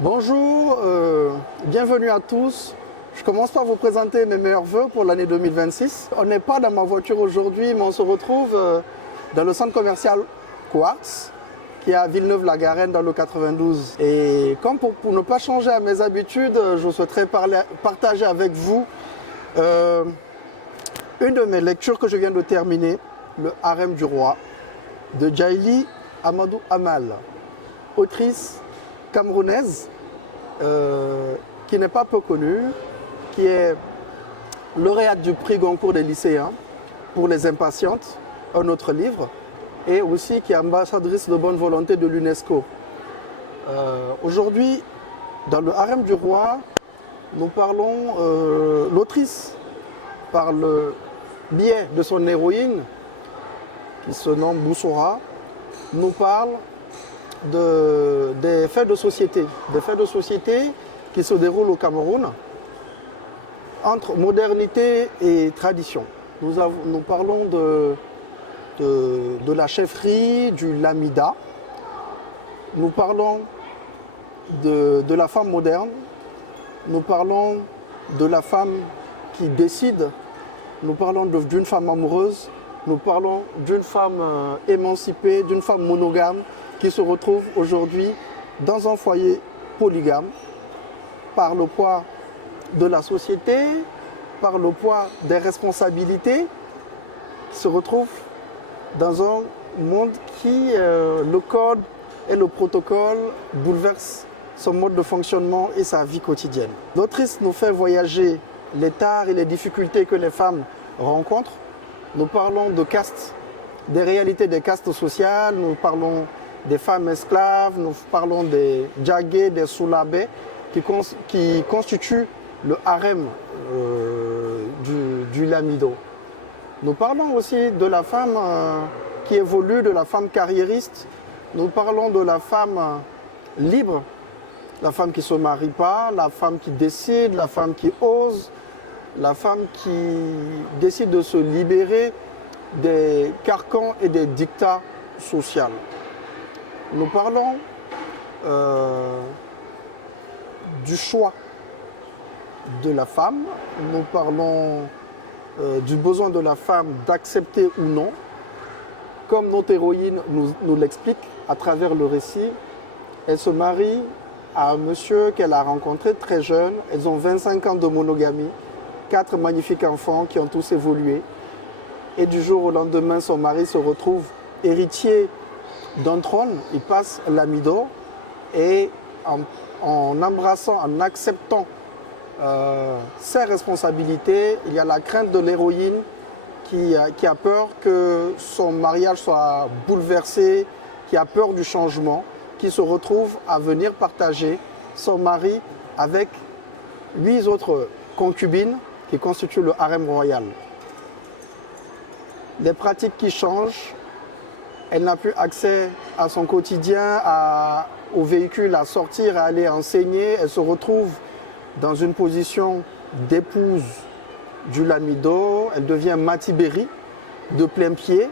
Bonjour, bienvenue à tous. Je commence par vous présenter mes meilleurs vœux pour l'année 2026. On n'est pas dans ma voiture aujourd'hui, mais on se retrouve dans le centre commercial Quartz, qui est à Villeneuve-la-Garenne dans le 92. Et comme pour ne pas changer à mes habitudes, je souhaiterais partager avec vous une de mes lectures que je viens de terminer, Le Harem du Roi, de Djaïli Amadou Amal, autrice camerounaise qui n'est pas peu connue, qui est lauréate du prix Goncourt des lycéens pour les impatientes, un autre livre, et aussi qui est ambassadrice de bonne volonté de l'UNESCO. Aujourd'hui, dans le Harem du Roi, nous parlons, l'autrice, par le biais de son héroïne, qui se nomme Boussora, nous parle des faits de société qui se déroulent au Cameroun entre modernité et tradition. Nous parlons de la chefferie, du Lamida. Nous parlons de la femme moderne. Nous parlons de la femme qui décide. Nous parlons d'une femme amoureuse. Nous parlons d'une femme émancipée, d'une femme monogame qui se retrouve aujourd'hui dans un foyer polygame par le poids de la société, par le poids des responsabilités, qui se retrouve dans un monde qui, le code et le protocole bouleversent son mode de fonctionnement et sa vie quotidienne. L'autrice nous fait voyager les tares et les difficultés que les femmes rencontrent. Nous parlons de castes, des réalités des castes sociales, nous parlons des femmes esclaves, nous parlons des djagés, des soulabés qui constituent le harem du Lamido. Nous parlons aussi de la femme qui évolue, de la femme carriériste. Nous parlons de la femme libre, la femme qui ne se marie pas, la femme qui décide, la femme qui ose, la femme qui décide de se libérer des carcans et des dictats sociaux. Nous parlons du choix de la femme, nous parlons du besoin de la femme d'accepter ou non, comme notre héroïne nous l'explique à travers le récit. Elle se marie à un monsieur qu'elle a rencontré très jeune, elles ont 25 ans de monogamie, 4 magnifiques enfants qui ont tous évolué. Et du jour au lendemain, son mari se retrouve héritier d'un trône, il passe l'amido et en embrassant, en acceptant ses responsabilités, il y a la crainte de l'héroïne qui a peur que son mariage soit bouleversé, qui a peur du changement, qui se retrouve à venir partager son mari avec 8 autres concubines qui constituent le harem royal. Des pratiques qui changent. Elle n'a plus accès à son quotidien, au véhicule, à sortir, à aller enseigner. Elle se retrouve dans une position d'épouse du Lamido. Elle devient Matibéri de plein pied.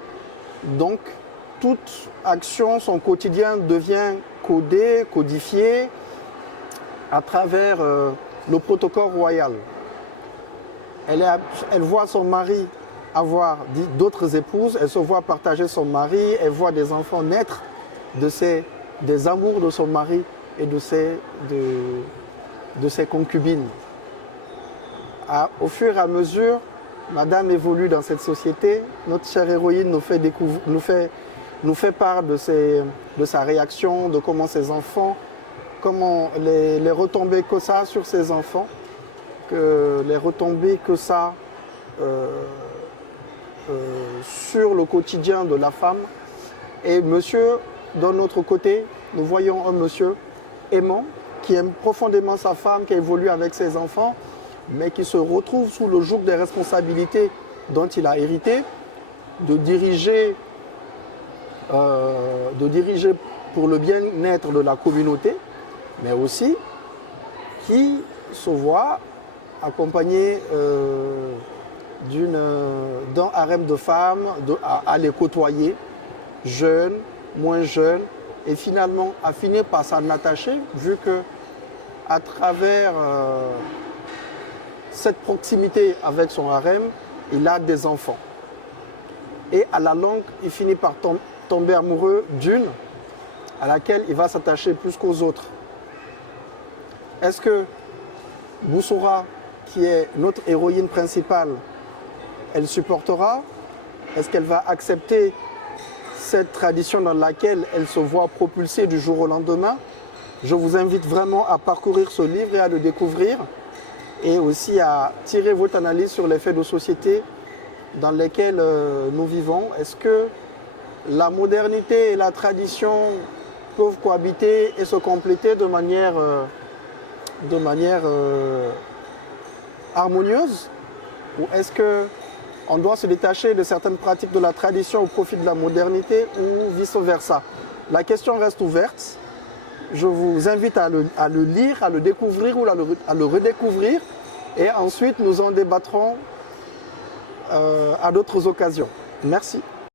Donc, toute action, son quotidien devient codé, codifié à travers le protocole royal. Elle voit son mari avoir d'autres épouses, elle se voit partager son mari, elle voit des enfants naître des amours de son mari et de ses concubines. Au fur et à mesure, Madame évolue dans cette société. Notre chère héroïne nous fait part de sa réaction, de comment ses enfants, comment les retombées que ça a sur ses enfants, les retombées que ça sur le quotidien de la femme. Et monsieur, d'un autre côté, nous voyons un monsieur aimant, qui aime profondément sa femme, qui évolue avec ses enfants, mais qui se retrouve sous le joug des responsabilités dont il a hérité, de diriger pour le bien-être de la communauté, mais aussi qui se voit accompagné d'un harem de femmes, à les côtoyer, jeunes, moins jeunes, et finalement à finir par s'en attacher, vu que à travers cette proximité avec son harem, il a des enfants. Et à la longue, il finit par tomber amoureux d'une à laquelle il va s'attacher plus qu'aux autres. Est-ce que Boussoura, qui est notre héroïne principale, elle supportera? Est-ce qu'elle va accepter cette tradition dans laquelle elle se voit propulsée du jour au lendemain? Je vous invite vraiment à parcourir ce livre et à le découvrir, et aussi à tirer votre analyse sur les faits de société dans lesquels nous vivons. Est-ce que la modernité et la tradition peuvent cohabiter et se compléter de manière harmonieuse? Ou est-ce qu'on doit se détacher de certaines pratiques de la tradition au profit de la modernité, ou vice-versa? La question reste ouverte. Je vous invite à le lire, à le découvrir ou à le redécouvrir, et ensuite nous en débattrons à d'autres occasions. Merci.